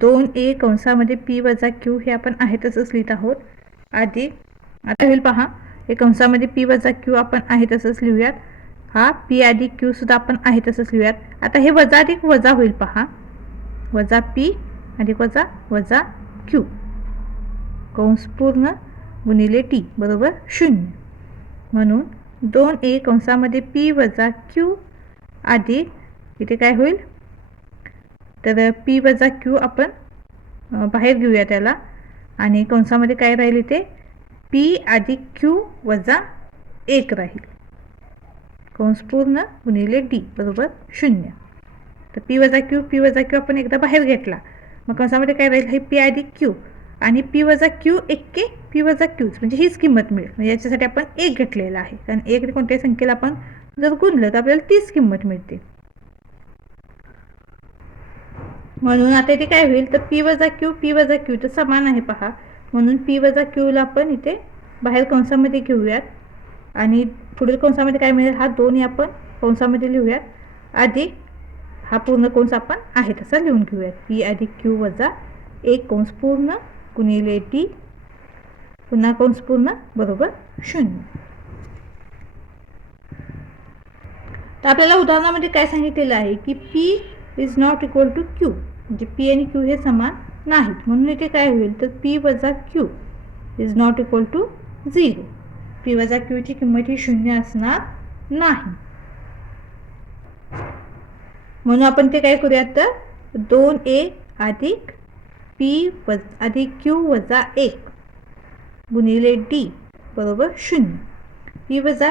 2a कंसामध्ये पी वजा क्यू हे आपण आहे तसंच लिहित आहोत, अधिक आता होईल पहा, हे कंसामध्ये पी वजा क्यू आपण आहे तसंच लिहूयात, हा पी अधिक क्यू सुद्धा आपण आहे तसंच लिहूयात. आता हे वजा अधिक वजा होईल पहा, वजा पी अधिक वजा वजा क्यू कंस पूर्ण गुणिले टी बरोबर 0. म्हणून 2a कंसामध्ये पी वजा क्यू अधिक इथे काय होईल, तर पी वजा क्यू आपण बाहेर घेऊया त्याला आणि कंसामध्ये काय राहील, इथे पी अधिक क्यू वजा 1 राहील, कंस पूर्ण गुणिले डी बरोबर 0. तर पी वजा क्यू आपण एकदा बाहेर घेतला, मग कंसामध्ये काय राहील, हे पी अधिक क्यू आणि पी वजा क्यू एक्के पी वजा क्यूच म्हणजे हीच किंमत मिळेल. म्हणजे याच्यासाठी आपण 1 घेतलेला आहे, कारण 1 कोणत्याही संख्येला आपण जर गुणलं तर आपल्याला 30 किंमत मिळते. म्हणून आता इथे काय होईल, तर पी वजा क्यू तर समान आहे पहा, म्हणून पी वजा क्यूला आपण इथे बाहेर कंसामध्ये घेऊयात आणि पुढील कंसामध्ये काय मिळेल, हा 2 आपण कंसामध्ये लिहूयात, अधिक हा पूर्ण कंस आपण आहे तसा लिहून घेऊयात, पी अधिक क्यू वजा 1 कंस पूर्ण गुणिले टी पुन्हा कंस पूर्ण बरोबर 0. तर आपल्याला उदाहरणामध्ये काय सांगितलेलं आहे की P is not equal to Q, म्हणजे पी आणि क्यू हे समान नाहीत. म्हणून इथे काय होईल, तर पी वजा Q is not equal to 0. P वजा क्यूची किंमत ही 0 असणार नाही. म्हणून आपण ते काय करूयात, तर 2a अधिक पी अधिक क्यू वजा 1 गुणिले डी बरोबर 0. पी वजा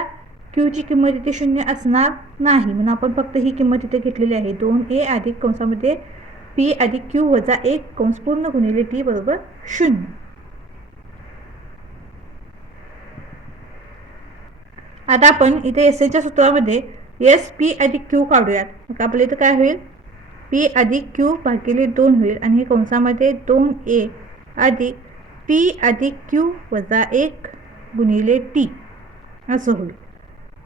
क्यूची किंमत इथे 0 असणार नाही, म्हणून आपण फक्त ही किंमत इथे घेतलेली आहे, 2a अधिक कंसामध्ये पी अधिक क्यू वजा 1 कंस पूर्ण गुणिले डी बरोबर 0. आता आपण इथे एसएच्या सूत्रामध्ये एस पी अधिक क्यू काढूयात. मग आपल्या इथं काय होईल, पी अधिक क्यू भागिले 2 होईल आणि हे कंसामध्ये 2a अधिक पी अधिक क्यू वजा 1 गुणिले टी असं होईल.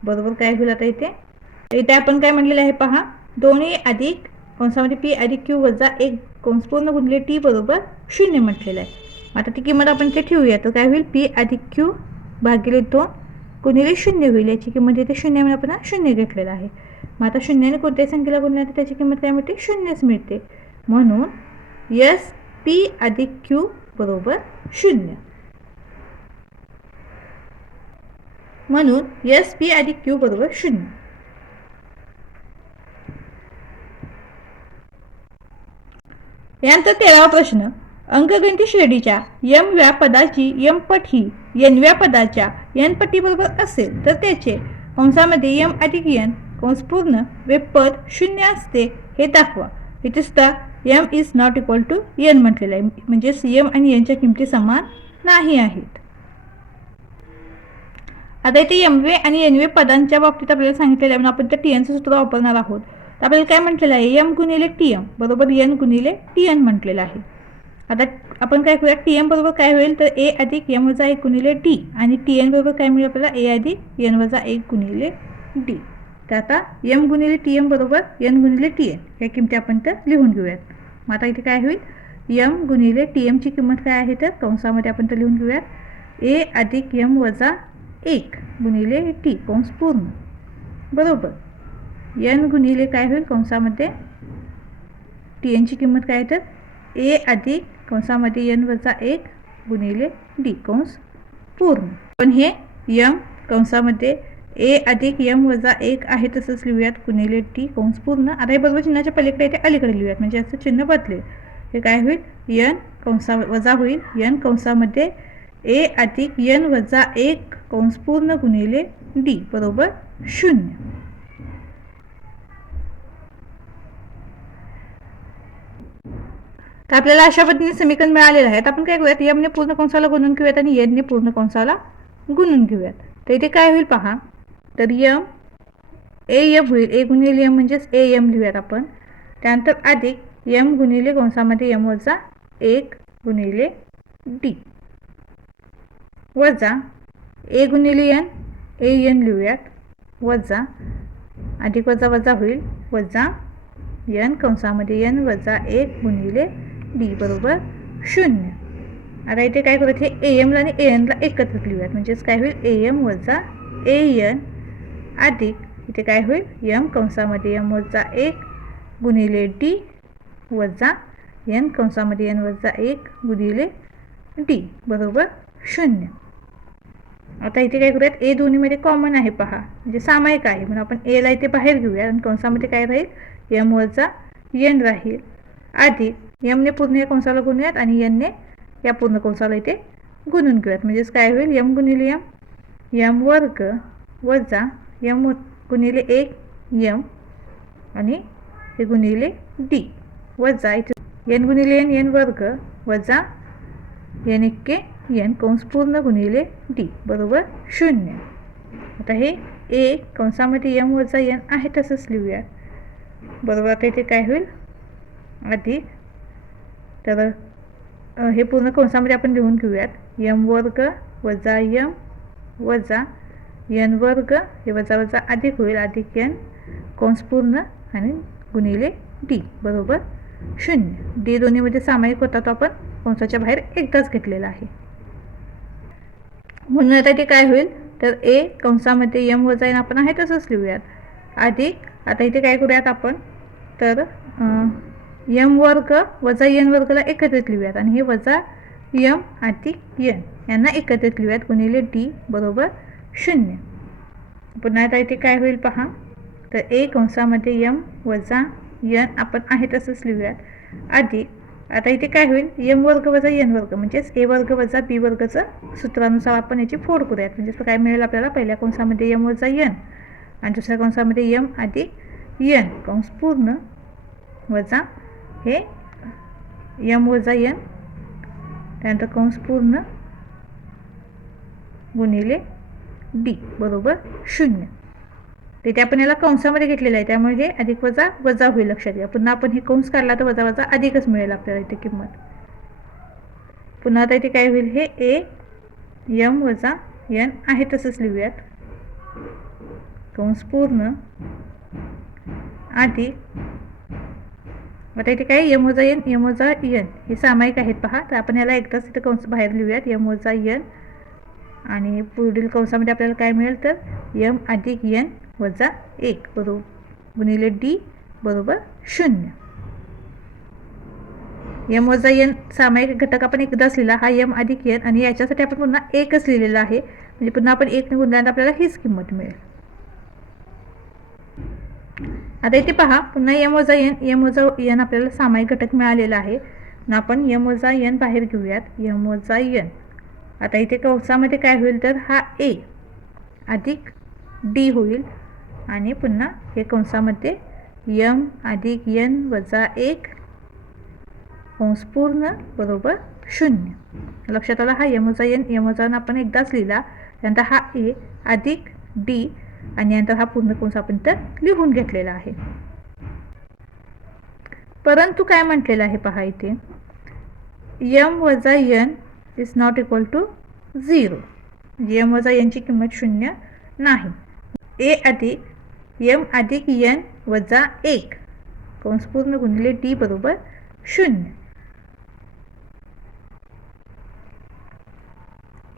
बरोबर काय होईल, आता इथे आपण काय म्हणलेलं आहे पहा, 2a अधिक कंसामध्ये पी अधिक क्यू वजा 1 कंस पूर्ण गुणिले टी बरोबर 0 म्हटलेलं आहे. आता ती किंमत आपण इथे ठेवूया, तर काय होईल, पी अधिक क्यू भागिले 2 गुणिले 0 होईल. याची किंमत इथे 0 म्हणून आपण 0 घेतलेला आहे. मग आता 0ने कोणत्याही संख्येला गुणल्यानंतर त्याची किंमत काय मिळते, 0च मिळते. म्हणून एस पी अधिक क्यू बरोबर 0. म्हणून एस पी अधिक क्यू बरोबर 0. यानंतर 13वा प्रश्न, अंकगणित श्रेणीच्या m व्या पदाची m पट ही n व्या पदाच्या n पटीबरोबर असेल तर त्याचे कंसामध्ये m अधिक n कंस पूर्ण वे पद 0 असते हे दाखवा. इथे सुद्धा m is not equal to n म्हटलेलं आहे, म्हणजेच m आणि n च्या किमती समान नाही आहेत. आता इथे m वे आणि n वे पदांच्या बाबतीत आपल्याला सांगितलेलं आहे, म्हणून आपण त्या tn चं सूत्र वापरणार आहोत. तर आपल्याला काय म्हटलेलं आहे, m गुणिले tm बरोबर n गुणिले tn म्हटलेलं आहे. आता आपण काय करूया, tm बरोबर काय होईल, तर a अधिक m वजा 1 गुणिले d आणि tn बरोबर काय मिळेल आपल्याला, a अधिक n वजा 1 गुणिले d. तर आता m गुणिले tm बरोबर n गुणिले tn या किमती आपण तर लिहून घेऊयात. मग आता इथे काय होईल, m गुणिले tm ची किंमत काय आहे, तर कंसामध्ये आपण तर लिहून घेऊयात, a अधिक m वजा 1 गुणिले t कंस पूर्ण बरोबर n गुणिले काय होईल, कंसामध्ये tn ची किंमत काय आहे, तर a अधिक कंसामध्ये n वजा 1 गुणिले डी कंस पूर्ण. पण हे यम कंसामध्ये ए अधिक यम वजा 1 आहे तसंच लिहूयात गुणिले टी कंस पूर्ण. आता हे बरोबर चिन्हाच्या पलीकडे ते अलीकडे लिहूयात म्हणजे असं चिन्ह बदलेल. हे काय होईल यन कंसा वजा होईल यन कंसामध्ये ए अधिक यन वजा 1 कंस पूर्ण गुणिले डी बरोबर 0. तर आपल्याला अशा पद्धतीने समीकरण मिळालेलं आहे. आपण काय करूयात यमने पूर्ण कंसाला गुणून घेऊयात आणि एनने पूर्ण कंसाला गुणून घेऊयात. तर इथे काय होईल पहा. तर यम ए यम होईल. ए गुणिले यम म्हणजेच ए यम लिहूयात आपण. त्यानंतर अधिक यम गुणिले कंसामध्ये यम वजा 1 गुणिले डी वजा ए गुणिले एन ए एन लिहूयात वजा अधिक वजा वजा होईल वजा एन कंसामध्ये एन वजा 1 गुणिले डी बरोबर 0. आता इथे काय करूयात हे ए एमला आणि ए एनला एकत्र लिहूयात म्हणजेच काय होईल ए एम वजा ए एन अधिक इथे काय होईल यम कंसामध्ये यम वजा 1 गुणिले डी वजा एन कंसामध्ये एन वजा 1 गुणिले डी बरोबर 0. आता इथे काय करूयात ए दोन्हीमध्ये कॉमन आहे पहा म्हणजे सामायिक आहे म्हणून आपण एला इथे बाहेर घेऊया आणि कंसामध्ये काय राहील यम वजा एन राहील अधिक यमने पूर्ण या कंसाला गुणूयात आणि एनने या पूर्ण कंसाला इथे गुणून घेऊयात म्हणजेच काय होईल यम गुणिले यम यम वर्ग वजा यम गुणिले 1 यम आणि हे गुणिले डी वजा इथे एन गुणिले एन एन वर्ग वजा एन एक्के एन कंस पूर्ण गुणिले डी बरोबर 0. आता हे ए कंसामध्ये यम वजा एन आहे तसंच लिहूया बरोबर. आता इथे काय होईल अधिक तर हे पूर्ण कंसामध्ये आपण लिहून घेऊयात यम वर्ग वजा यम वजा एन वर्ग हे वजा वजा अधिक होईल अधिक एन कंस पूर्ण आणि गुणिले डी बरोबर 0. डी दोन्हीमध्ये सामायिक होता तो आपण कंसाच्या बाहेर एकदाच घेतलेला आहे म्हणून आता ते काय होईल तर ए कंसामध्ये यम वजा एन आपण आहे तसंच लिहूयात अधिक आता इथे काय करूयात आपण तर यम वर्ग वजा एन वर्गला एकत्रित लिहूयात आणि हे वजा यम अधिक एन यांना एकत्रित लिहूयात गुणिले डी बरोबर 0. पुन्हा आता इथे काय होईल पहा तर ए कंसामध्ये यम वजा एन आपण आहे तसंच लिहूयात अधिक आता इथे काय होईल यम वर्ग वजा एन वर्ग म्हणजेच ए वर्ग वजा बी वर्गचं सूत्रानुसार आपण याची फोड करूयात म्हणजेच काय मिळेल आपल्याला पहिल्या कंसामध्ये यम वजा एन आणि दुसऱ्या कंसामध्ये यम अधिक एन कंस पूर्ण वजा हे यम वजा एन त्यानंतर कंस पूर्ण गुणिले डी बरोबर 0. तिथे आपण याला कंसामध्ये घेतलेलं आहे त्यामुळे हे अधिक वजा वजा होईल लक्षात घ्या. पुन्हा आपण हे कंस काढला तर वजा वजा अधिकच मिळेल आपल्याला इथे किंमत. पुन्हा आता इथे काय होईल हे ए यम वजा एन आहे तसंच लिहूयात कंस पूर्ण अधिक आता इथे काय यम वजा एन हे सामायिक आहेत पहा तर आपण याला एकदाच इथे कंस बाहेर लिहूयात यम वजा एन आणि पुढील कंसामध्ये आपल्याला काय मिळेल तर यम अधिक एन वजा 1 बरोबर गुणिले डी बरोबर 0. यम वजा एन सामायिक घटक आपण एकदाच लिहिला हा यम अधिक एन आणि याच्यासाठी आपण पुन्हा एकच लिहिलेला आहे म्हणजे पुन्हा आपण 1 ने गुणल्यानंतर आपल्याला हीच किंमत मिळेल. आता इथे पहा पुन्हा यम वजा एन आपल्याला सामायिक घटक मिळालेला आहे ना आपण यम वजा एन बाहेर घेऊयात यम वजा एन. आता इथे कंसामध्ये काय होईल तर हा ए अधिक डी होईल आणि पुन्हा हे कंसामध्ये यम अधिक एन वजा 1 कंस पूर्ण बरोबर 0. लक्षात आला हा यम वजा एन आपण एकदाच लिहिला त्यानंतर हा ए अधिक डी आणि नंतर हा पूर्ण कंस आपण तर लिहून घेतलेला आहे. परंतु काय म्हटलेलं आहे पहा इथे यम वजा N is not equal to 0 M वजा एनची किंमत 0 नाही. ए अधिक यम अधिक एन वजा 1 कंस पूर्ण गुणिले डी बरोबर 0.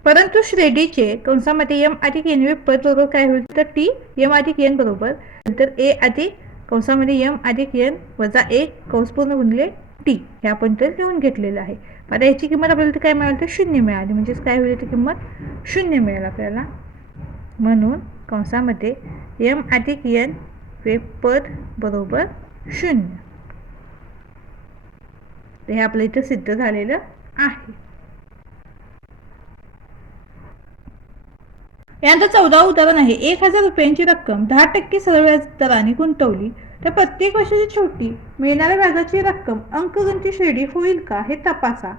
परंतु श्रेणीचे कंसामध्ये यम अधिक एन पद बरोबर काय होईल तर टी यम अधिक एन बरोबर नंतर ए अधिक कंसामध्ये यम अधिक एन वजा 1 कंस पूर्ण गुणिले टी हे आपण तर लिहून घेतलेलं आहे. आता याची किंमत आपल्याला तर काय मिळाली तर 0 मिळाली, म्हणजेच काय होईल ती किंमत 0 मिळेल आपल्याला. म्हणून कंसामध्ये m अधिक n हे पद बरोबर 0. तर हे आपल्या इथं सिद्ध झालेलं आहे. यानंतर 14 उदाहरण आहे. 1000 रुपयांची रक्कम 10% सरळ व्याज दराने गुंतवली तर प्रत्येक वर्षाची शेवटी मिळणाऱ्या व्याजाची रक्कम अंकगणिती श्रेणी होईल का हे तपासा.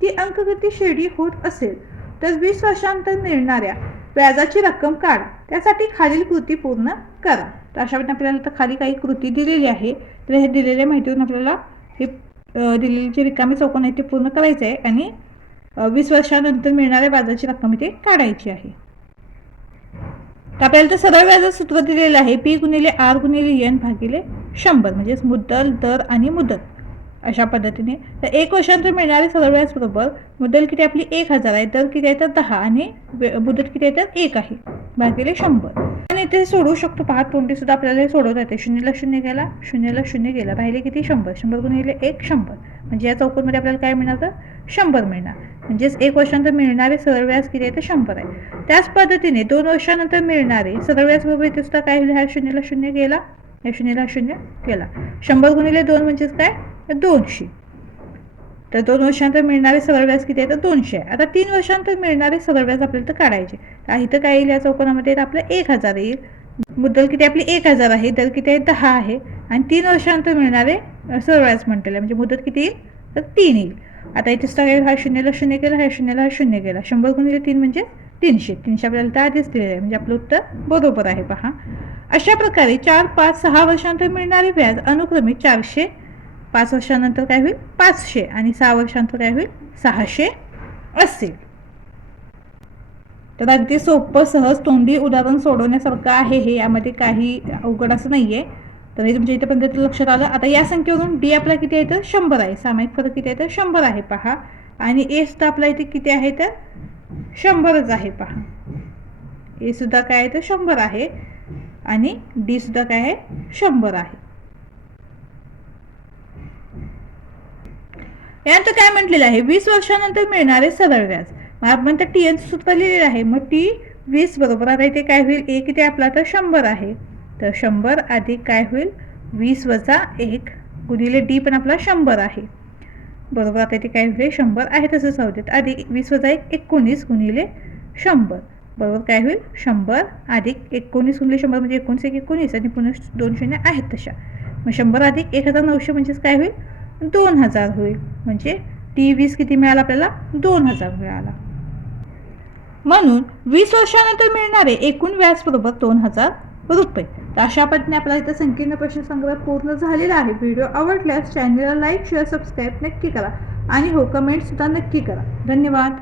ती अंकगणिती श्रेणी होत असेल तर 20 वर्षांनंतर मिळणाऱ्या व्याजाची रक्कम काढा. त्यासाठी खालील कृती पूर्ण करा. तर अशा पद्धतीने आपल्याला तर खाली काही कृती दिलेली आहे. तर हे दिलेल्या माहितीवरून आपल्याला हे दिलेली जे रिकामी चौकोन आहे ते पूर्ण करायचे आहे आणि 20 वर्षांनंतर मिळणाऱ्या व्याजाची रक्कम इथे काढायची आहे. तर आपल्याला तर सरळ व्याजाचं सूत्र दिलेलं आहे P गुणिले R गुणिले N भागिले 100, म्हणजेच मुद्दल दर आणि मुदत. अशा पद्धतीने तर 1 वर्षानंतर मिळणारे सरळ व्याज बरोबर मुद्दल किती आपली 1000 आहे, दर किती आहे तर 10 आणि मुदत किती आहे तर 1 आहे भागिले 100. आणि इथे सोडवू शकतो. पहा तोंडी सुद्धा आपल्याला सोडवता येते. 0ला 0 गेला, 0ला 0 गेला, राहिले किती 100. 100 गुणिले 1 100, म्हणजे या चौकोनमध्ये आपल्याला काय मिळणार तर 100 मिळणार. म्हणजेच 1 वर्षानंतर मिळणारे सरळ व्याज किती आहे तर 100 आहे. त्याच पद्धतीने 2 वर्षानंतर मिळणारे सरळ व्याज बरोबर इथे सुद्धा काय होईल, ह्या 0ला 0 गेला, या 0ला 0 गेला. 100 गुणिले 2 म्हणजेच काय 200. तर 2 वर्षानंतर मिळणारे सरळ व्याज किती आहे तर 200 आहे. आता 3 वर्षानंतर मिळणारे सरळ व्याज आपल्याला तर काढायचे. इथं काय येईल या चौकोनामध्ये तर आपलं 1000 येईल. मुद्दल किती आपली 1000 आहे, दर किती आहे 10 आहे आणि 3 वर्षानंतर मिळणारे सरळ व्याज म्हटलेलं म्हणजे मुदत किती येईल तर 3 येईल. आता इथे सुद्धा हा 0ला 0 गेला, ह्या 0ला 0 गेला. 100 गुणिले 3 म्हणजे 300. 300 आपल्याला तर आधीच दिलेलं आहे, म्हणजे आपलं उत्तर बरोबर आहे. पहा अशा प्रकारे 4, 5, 6 वर्षानंतर मिळणारे व्याज अनुक्रमे 400, 5 वर्षानंतर काय होईल 500 आणि 6 वर्षानंतर काय होईल 600 असेल. तर अगदी सोपं सहज तोंडी उदाहरण सोडवण्यासारखं आहे हे. यामध्ये काही अवघड असं नाही आहे. तर हे तुमच्या इथे पद्धतीने लक्षात आलं. आता या संख्येवरून डी आपला किती आहे तर 100 आहे. सामायिक फरक किती आहे तर 100 आहे. पहा आणि ए सुद्धा आपला इथे किती आहे तर 100च आहे. पहा ए सुद्धा काय आहे तर 100 आहे आणि डी सुद्धा काय आहे 100 आहे. यानंतर काय म्हटलेलं आहे 20 वर्षानंतर मिळणारे सरळ व्याज. मग आपण तर टी एन सूत्र लिहिलेलं आहे. मग टी 20 बरोबर आता इथे काय होईल ए किती आपला तर 100 आहे. तर 100 अधिक काय होईल 20 वजा 1 गुणिले डी पण आपला 100 आहे बरोबर. आता इथे काय होईल 100 आहे तसंच राहू देत. अधिक 20 वजा 1 19 गुणिले 100 बरोबर काय होईल 100 अधिक 19 गुणिले 100 म्हणजे 19 1 19 आणि पुन्हा 2 शून्य आहेत तशा. मग 100 अधिक 1900 म्हणजेच काय होईल 2000 होईल. म्हणजे टी 20 किती मिळाला आपल्याला 2000 मिळाला. म्हणून 20 वर्षानंतर मिळणारे एकूण व्याज बरोबर 2000 रुपये. तर अशा पद्धतीने आपला इथं संकीर्ण प्रश्न संग्रह पूर्ण झालेला आहे. व्हिडिओ आवडल्यास चॅनलला लाईक शेअर सबस्क्राईब नक्की करा आणि हो कमेंट सुद्धा नक्की करा. धन्यवाद.